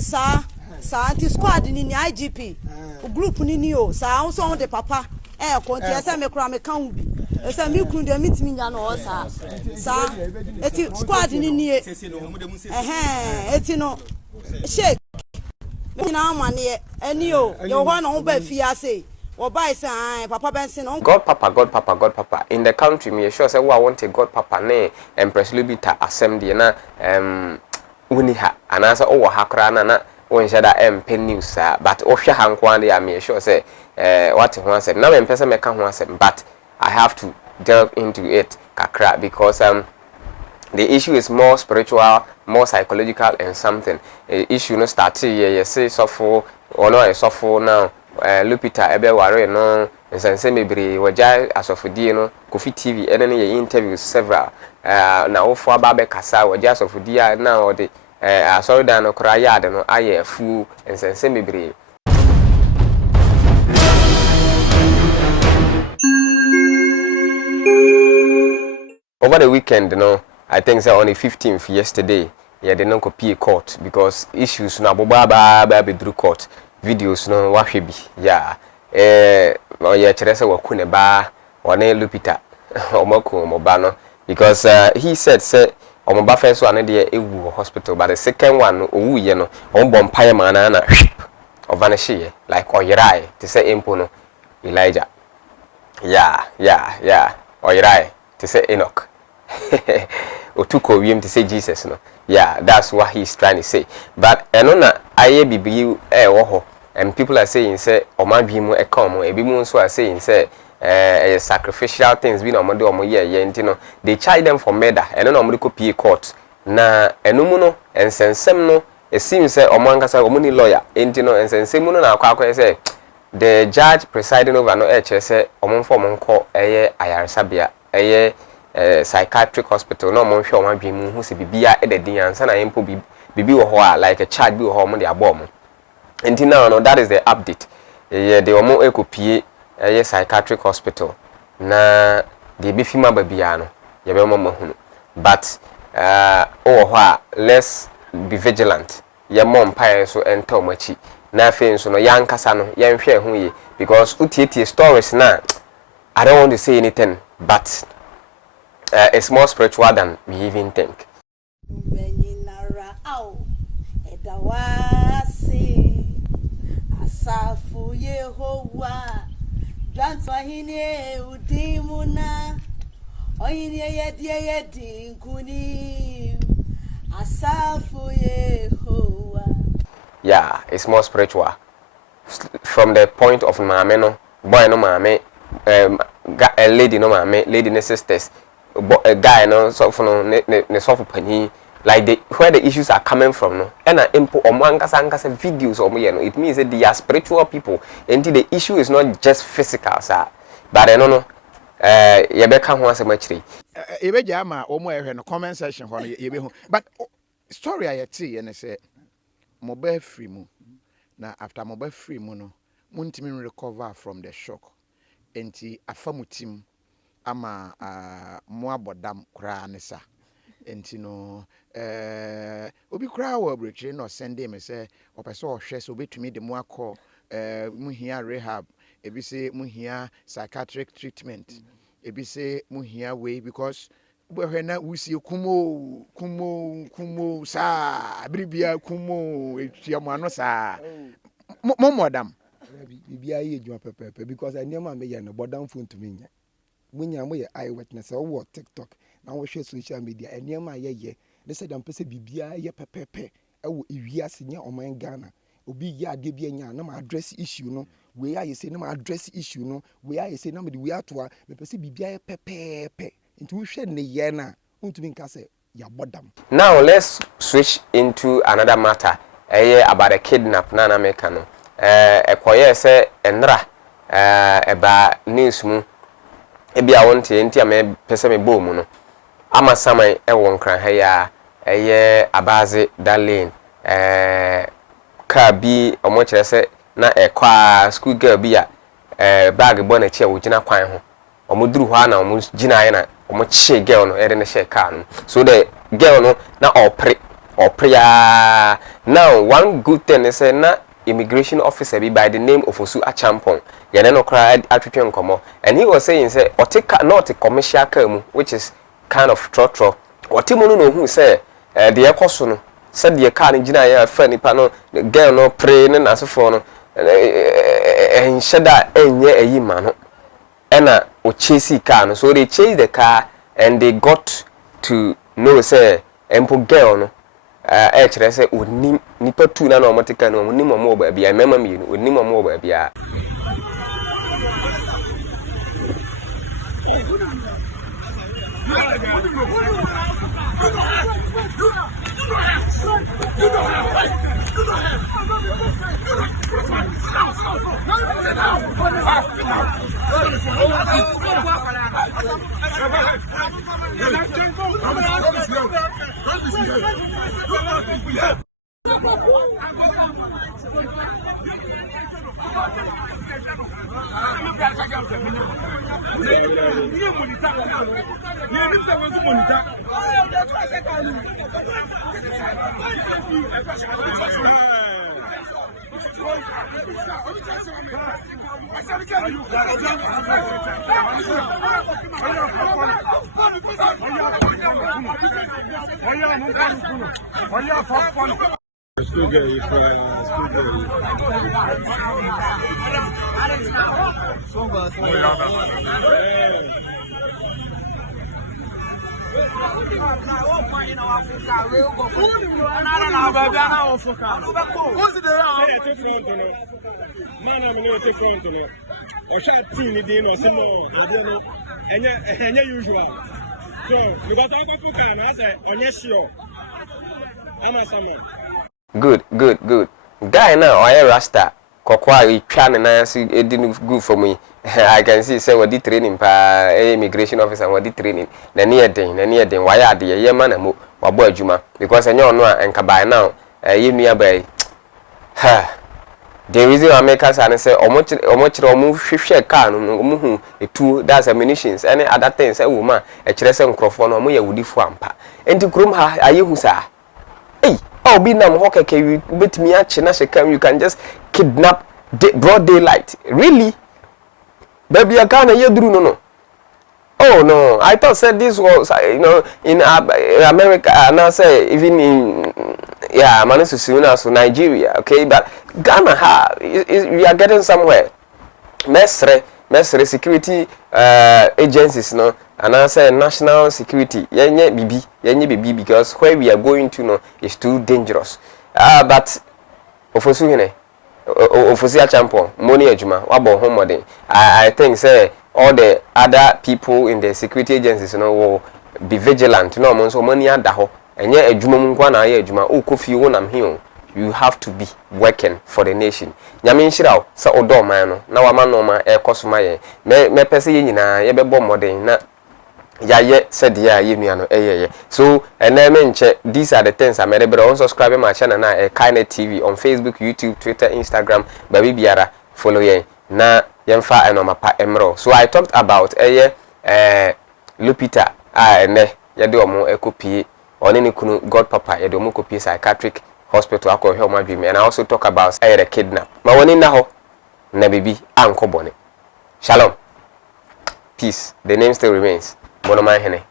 Sa anti squad ni IGP group ni o sa so on de papa konti ese me kura me kan bi ese me kunu de meet me nya no sa eti squad ni eti no shake me na amane eni o yo ho no ba fi ase wo buy say papa bensin on God papa in the country me sure say who want a God papa ne Empress Lupita assembly na uni ha anasa o ha kra na on shada pen news but ohwe ha nko ande ya me sure say what ho ansem na me pese me ka ho ansem but I have to delve into it kakra because the issue is more spiritual, more psychological and something. Issue no start here say suffer or no suffer now Lupita ebe ware no nsense mebre waja asofodi no Kofi TV ene ye interviews several na ofo ababe kasa waja asofodi na ode sorry dan no kra yard no aye fu nsense mebre. Over the weekend, I think so on the 15th yesterday, yeah, they don't copy court because issues na boba be through court videos no wahwebi yeah yeah cherese wakune ba one Lupita omako omoba no because he said say omoba first one dey ewu hospital but the second one owu ye no ombo mpaye mana na vanish like oyirai to say empo no Elijah yeah oyirai to say Enoch otuko wiem to say Jesus no yeah that's what he's trying to say but enona aye bibi wo and people are saying say omadwi mu e come ebi mu nso are saying say sacrificial things bi na omodo omoye ntino they charge them for murder enona omodo copy court na enumu no ensensem no it seems say omankasa omuni lawyer ntino ensensem no na akwa say the judge presiding over no say omonfo omonko ayaresabia psychiatric hospital no mo hwe omadwi mu hu se bibia ededin ansa na yempo bibi wo ho a like a charge bi wo ho mo de abom until now no that is the update the omo ekopie psychiatric hospital na de be fima babia no ye be mo mahunu but let's be vigilant ye mom pie so enta omachi na afen so no yankasa no ye nhwe hu ye because utieti stories na I don't want to say anything but it's more spiritual than we even think. Asafu Yehowa Dantwahine udimuna Oyine yedi nkuni Asafu Yehowa. Yeah, it's more spiritual. From the point of mameno, boy no mame, a lady no mame, lady ne sisters, a guy no so for no ne so for pani. Like where the issues are coming from, no, and impo omankasa videos or it means that they are spiritual people. And the issue is not just physical, sir. But I don't know. Yebeka ho ase machiri. Ebeja ma omo ehwe no comment section ho yebe ho. But story I see and say mobile free mu. Na after mobile free mu no, muntimi recover from the shock. Enti afamutim ama mo abodam kra ne sa. Enti no obi kra wo breakre no Sunday me say opese ohwe so betumi de mo akọ muhia rehab ebi say muhia psychiatric treatment ebi say muhia way because we na usie kumo sa bribia kumo etiamo ano sa modam bibia ye djuma pepepe because I never me ya no bodam phone to me munya mo ye eyewitness o TikTok na wo hwe social media eniema ye they said am pese bibia ye pepepe ewo ewiase nya oman Ghana obi ya ade bia nya na ma address issue no we aye say na ma address issue no we aye say na me de we atoa me pese bibia ye pepepe nti wo hwe ne ye na untumi nka say ya bodam. Now let's switch into another matter about a kidnap na America no ekoye say enra eba news mu ebi a wonte enti am pese me bom no Amasaman won kran ha ya abaze darling ka bi omo kire se na ekwa school girl bi ya bag bo na che wo gina kwan ho omo duru ho na omo gina aye na omo che girl no ere ne she car no so the girl no na opre or prayer. Now one good thing is na immigration officer be by the name of Osu Achampong. Yene no cry atwetwe nkomo. And he was saying say o take not a commercial car mu, which is kind of trotro. What mu no hu say the ekoso no said the car engine ya fa nipa no girl no pray ne asofo no en sheda enye eyi ma no. Ena o chase car no, so they chased the car and they got to know say empo girl no kire say onim nipa tu na no motika no onim omo ba bia mema mi no onim omo ba bia Good. Guy now, I Rasta. Kokwa trying na it didn't good for me. I can see say we did training pa immigration officer we did training. Na near den why are the ye man mo wabo adwuma because enyo no enka by now ye nua by ha the reason I make us and say omo hwehwe car no omo hu etu that's ammunitions any other things e woman e kire say nkrofo no omo ya wudifo ampa enti krom ha aye hu sa hey oh be na mo keke betimi ache na shekam you can just kidnap broad daylight really baby I can't hear through no oh no I thought said this was in America and I say even in so Nigeria okay but Ghana we are getting somewhere mesre security agencies no and I say national security yenye bibi because where we are going to no is too dangerous but ofosu hene Official champion, money ejuma, wabo homodin. I think say all the other people in the security agencies will be vigilant. No, so money adaho. Enye ejuma mungwa na aye ejuma. Kofi wonam hiyo. You have to be working for the nation. Nyame nshiraw sa odo man no. Na wama no ma ekosoma ye. Me pese ye nyina ye bebo modern na yaye said ya ye nua no eyeye so menche these are the things I made but subscribe my channel na Kidnap TV on Facebook, YouTube, Twitter, Instagram baby biara follow ye na yemfa enomapa emro so I talked about Lupita ene yede omo ekopie one ne kunu gODPAPA yede omo kopie Psychiatric hospital akọ hwe omo adwime and I also talk about the kidnap ma woni na ho na baby ankobone shalom peace the name still remains Bono man hene